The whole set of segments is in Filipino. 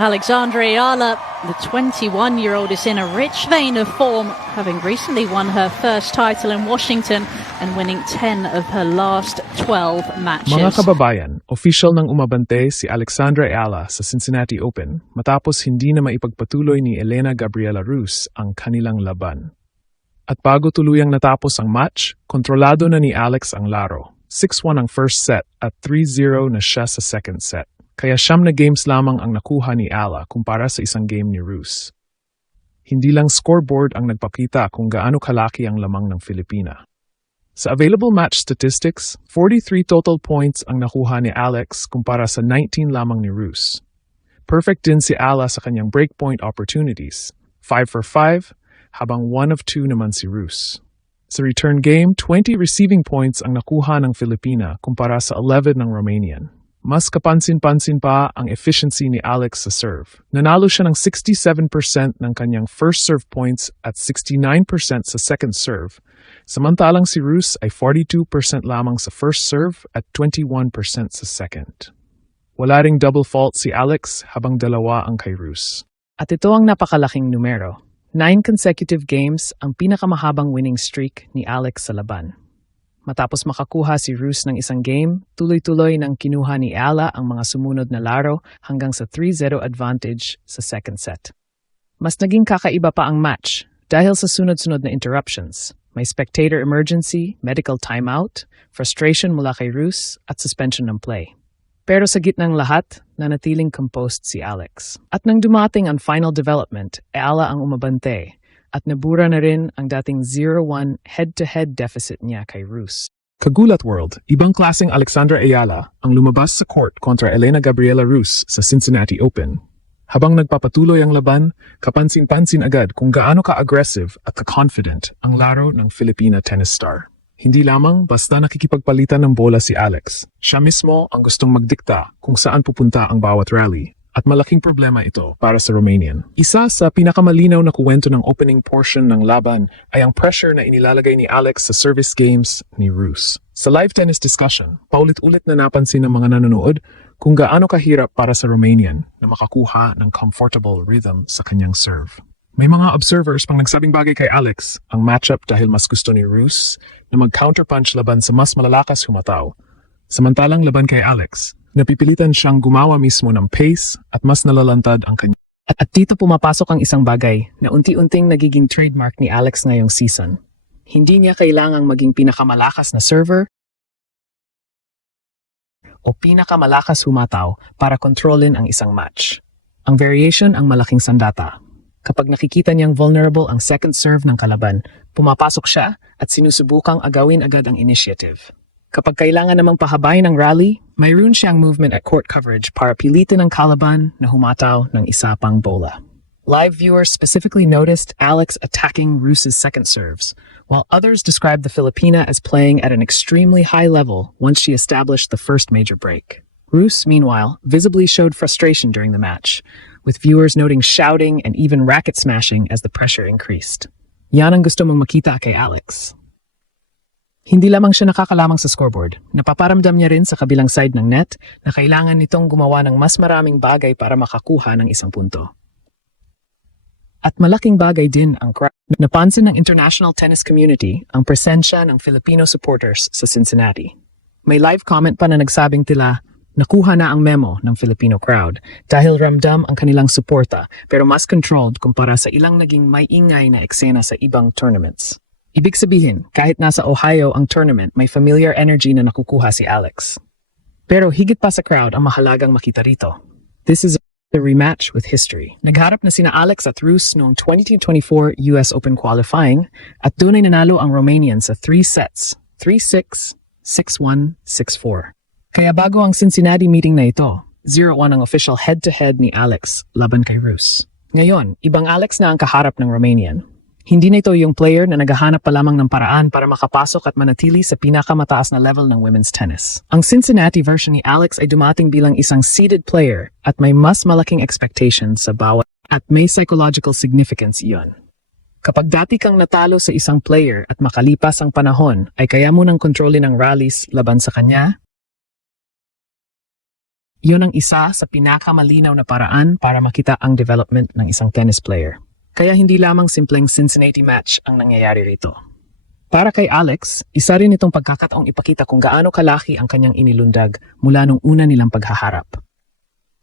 Alexandra Ayala, the 21-year-old, is in a rich vein of form, having recently won her first title in Washington and winning 10 of her last 12 matches. Mga kababayan, official nang umabante si Alexandra Ayala sa Cincinnati Open matapos hindi na maipagpatuloy ni Elena Gabriela Rus ang kanilang laban. At bago tuluyang natapos ang match, kontrolado na ni Alex ang laro. 6-1 ang first set at 3-0 na siya sa second set. Kaya 9 na games lamang ang nakuha ni Ayala kumpara sa isang game ni Rus. Hindi lang scoreboard ang nagpakita kung gaano kalaki ang lamang ng Filipina. Sa available match statistics, 43 total points ang nakuha ni Alex kumpara sa 19 lamang ni Rus. Perfect din si Ayala sa kanyang breakpoint opportunities, 5 for 5, habang 1 of 2 naman si Rus. Sa return game, 20 receiving points ang nakuha ng Filipina kumpara sa 11 ng Romanian. Mas kapansin-pansin pa ang efficiency ni Alex sa serve. Nanalo siya ng 67% ng kanyang first serve points at 69% sa second serve. Samantalang si Rus ay 42% lamang sa first serve at 21% sa second. Wala ring double fault si Alex habang 2 ang kay Rus. At ito ang napakalaking numero. 9 consecutive games ang pinakamahabang winning streak ni Alex sa laban. Matapos makakuha si Rus ng isang game, tuloy-tuloy nang kinuha ni Ayala ang mga sumunod na laro hanggang sa 3-0 advantage sa second set. Mas naging kakaiba pa ang match dahil sa sunod-sunod na interruptions. May spectator emergency, medical timeout, frustration mula kay Rus at suspension ng play. Pero sa gitnang lahat, nanatiling composed si Alex. At nang dumating ang final development, Ayala ang umabante at nabura na rin ang dating 0-1 head-to-head deficit niya kay Rus. Kagulat world, ibang klaseng Alexandra Ayala ang lumabas sa court kontra Elena Gabriela Rus sa Cincinnati Open. Habang nagpapatuloy ang laban, kapansin-pansin agad kung gaano ka-aggressive at ka-confident ang laro ng Filipina tennis star. Hindi lamang basta nakikipagpalitan ng bola si Alex. Siya mismo ang gustong magdikta kung saan pupunta ang bawat rally. At malaking problema ito para sa Romanian. Isa sa pinakamalinaw na kuwento ng opening portion ng laban ay ang pressure na inilalagay ni Alex sa service games ni Rus. Sa live tennis discussion, paulit-ulit na napansin ng mga nanonood kung gaano kahirap para sa Romanian na makakuha ng comfortable rhythm sa kanyang serve. May mga observers pang nagsabing bagay kay Alex ang matchup dahil mas gusto ni Rus na mag-counterpunch laban sa mas malalakas humataw. Samantalang laban kay Alex, napipilitan siyang gumawa mismo ng pace at mas nalalantad ang kanya. At dito pumapasok ang isang bagay na unti-unting nagiging trademark ni Alex ngayong season. Hindi niya kailangang maging pinakamalakas na server o pinakamalakas humataw para kontrolin ang isang match. Ang variation ang malaking sandata. Kapag nakikita niyang vulnerable ang second serve ng kalaban, pumapasok siya at sinusubukang agawin agad ang initiative. Kapag kailangan namang pahabain ang rally, mayroon siyang movement at court coverage para pilitin ang kalaban na humataw ng isa pang bola. Live viewers specifically noticed Alex attacking Rus's second serves, while others described the Filipina as playing at an extremely high level once she established the first major break. Rus, meanwhile, visibly showed frustration during the match, with viewers noting shouting and even racket smashing as the pressure increased. Yan ang gusto mong makita kay Alex. Hindi lamang siya nakakalamang sa scoreboard, napaparamdam niya rin sa kabilang side ng net na kailangan nitong gumawa ng mas maraming bagay para makakuha ng isang punto. At malaking bagay din ang crowd. Napansin ng international tennis community ang presensya ng Filipino supporters sa Cincinnati. May live comment pa na nagsabing tila, nakuha na ang memo ng Filipino crowd dahil ramdam ang kanilang suporta pero mas controlled kumpara sa ilang naging may ingay na eksena sa ibang tournaments. Ibig sabihin, kahit nasa Ohio ang tournament, may familiar energy na nakukuha si Alex. Pero higit pa sa crowd ang mahalagang makita rito. This is a rematch with history. Nagharap na sina Alex at Rus noong 2024 US Open qualifying at doon ay nanalo ang Romanian sa 3 sets, 3-6, 6-1, 6-4. Kaya bago ang Cincinnati meeting na ito, 0-1 ang official head-to-head ni Alex laban kay Rus. Ngayon, ibang Alex na ang kaharap ng Romanian. Hindi na ito yung player na naghahanap pa lamang ng paraan para makapasok at manatili sa pinakamataas na level ng women's tennis. Ang Cincinnati version ni Alex ay dumating bilang isang seeded player at may mas malaking expectations sa bawat at may psychological significance iyon. Kapag dati kang natalo sa isang player at makalipas ang panahon ay kaya mo nang kontrolin ang rallies laban sa kanya, Iyon ang isa sa pinakamalinaw na paraan para makita ang development ng isang tennis player. Kaya hindi lamang simpleng Cincinnati match ang nangyayari rito. Para kay Alex, isa rin itong pagkakataong ipakita kung gaano kalaki ang kanyang inilundag mula nung una nilang paghaharap.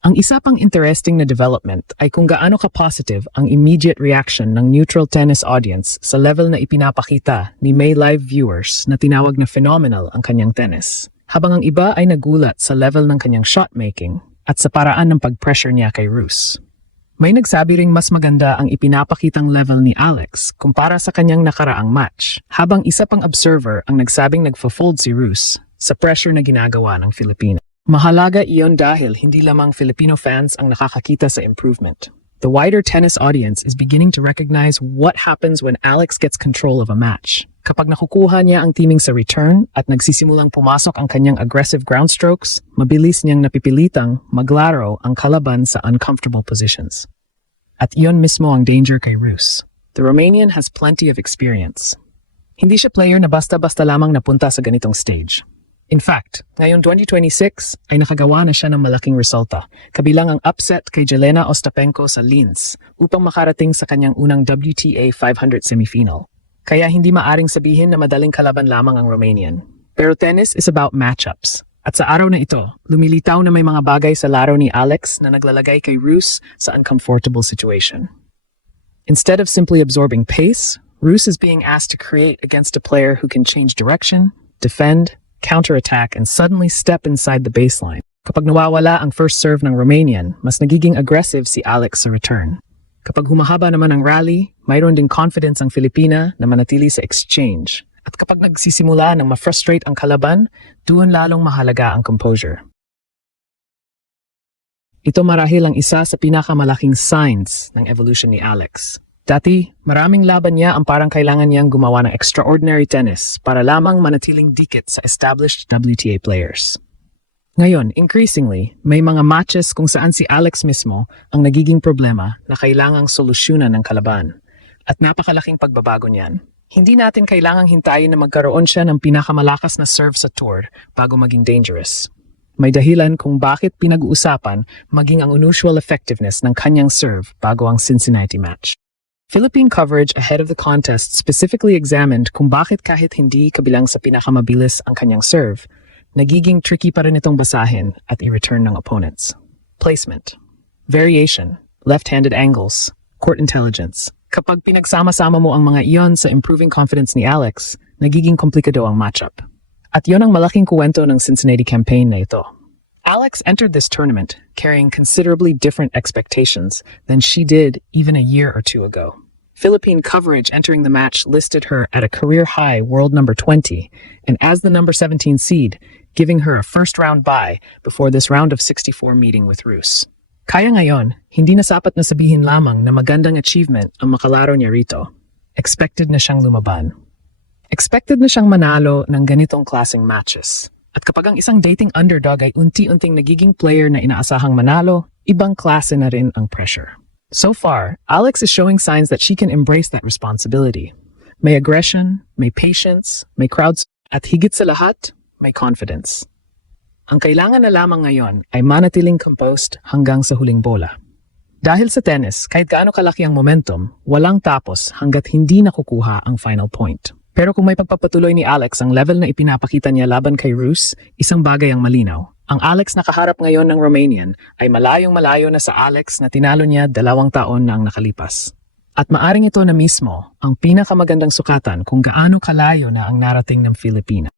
Ang isa pang interesting na development ay kung gaano ka-positive ang immediate reaction ng neutral tennis audience sa level na ipinapakita ni May live viewers na tinawag na phenomenal ang kanyang tennis. Habang ang iba ay nagulat sa level ng kanyang shot making at sa paraan ng pag-pressure niya kay Rus. May nagsabi ring mas maganda ang ipinapakitang level ni Alex kumpara sa kanyang nakaraang match, habang isa pang observer ang nagsabing nagfo-fold si Rus sa pressure na ginagawa ng Filipina. Mahalaga iyon dahil hindi lamang Filipino fans ang nakakakita sa improvement. The wider tennis audience is beginning to recognize what happens when Alex gets control of a match. Kapag nakukuha niya ang teaming sa return at nagsisimulang pumasok ang kanyang aggressive ground strokes, mabilis niyang napipilitang maglaro ang kalaban sa uncomfortable positions. At iyon mismo ang danger kay Rus. The Romanian has plenty of experience. Hindi siya player na basta-basta lamang napunta sa ganitong stage. In fact, ngayong 2026 ay nakagawa na siya ng malaking resulta, kabilang ang upset kay Jelena Ostapenko sa Linz upang makarating sa kanyang unang WTA 500 semifinal. Kaya hindi maaring sabihin na madaling kalaban lamang ang Romanian. Pero tennis is about matchups. At sa araw na ito, lumilitaw na may mga bagay sa laro ni Alex na naglalagay kay Rus sa uncomfortable situation. Instead of simply absorbing pace, Rus is being asked to create against a player who can change direction, defend, counterattack, and suddenly step inside the baseline. Kapag nawawala ang first serve ng Romanian, mas nagiging aggressive si Alex sa return. Kapag humahaba naman ang rally, mayroon ding confidence ang Filipina na manatili sa exchange. At kapag nagsisimula ng ma-frustrate ang kalaban, doon lalong mahalaga ang composure. Ito marahil ang isa sa pinakamalaking signs ng evolution ni Alex. Dati, maraming laban niya ang parang kailangan niyang gumawa ng extraordinary tennis para lamang manatiling dikit sa established WTA players. Ngayon, increasingly, may mga matches kung saan si Alex mismo ang nagiging problema na kailangang solusyonan ng kalaban. At napakalaking pagbabago niyan. Hindi natin kailangang hintayin na magkaroon siya ng pinakamalakas na serve sa tour bago maging dangerous. May dahilan kung bakit pinag-uusapan maging ang unusual effectiveness ng kanyang serve bago ang Cincinnati match. Philippine coverage ahead of the contest specifically examined kung bakit kahit hindi kabilang sa pinakamabilis ang kanyang serve, nagiging tricky pa rin itong basahin at i-return ng opponents. Placement, variation, left-handed angles, court intelligence. Kapag pinagsama-sama mo ang mga iyon sa improving confidence ni Alex, nagiging komplikado ang matchup. At iyon ang malaking kuwento ng Cincinnati campaign na ito. Alex entered this tournament carrying considerably different expectations than she did even a year or two ago. Philippine coverage entering the match listed her at a career-high world number 20, and as the number 17 seed, giving her a first-round bye before this round of 64 meeting with Rus. Kaya ngayon, hindi na sapat na sabihin lamang na magandang achievement ang makalaro niya rito. Expected na siyang lumaban. Expected na siyang manalo ng ganitong klaseng matches. At kapag ang isang dating underdog ay unti-unting nagiging player na inaasahang manalo, ibang klase na rin ang pressure. So far, Alex is showing signs that she can embrace that responsibility. May aggression, may patience, may crowds, at higit sa lahat, may confidence. Ang kailangan na lamang ngayon ay manatiling composed hanggang sa huling bola. Dahil sa tennis, kahit gaano kalaki ang momentum, walang tapos hanggat hindi nakukuha ang final point. Pero kung may pagpapatuloy ni Alex ang level na ipinapakita niya laban kay Rus, isang bagay ang malinaw. Ang Alex na kaharap ngayon ng Romanian ay malayong-malayo na sa Alex na tinalo niya 2 taon na ang nakalipas. At maaring ito na mismo ang pinakamagandang sukatan kung gaano kalayo na ang narating ng Filipina.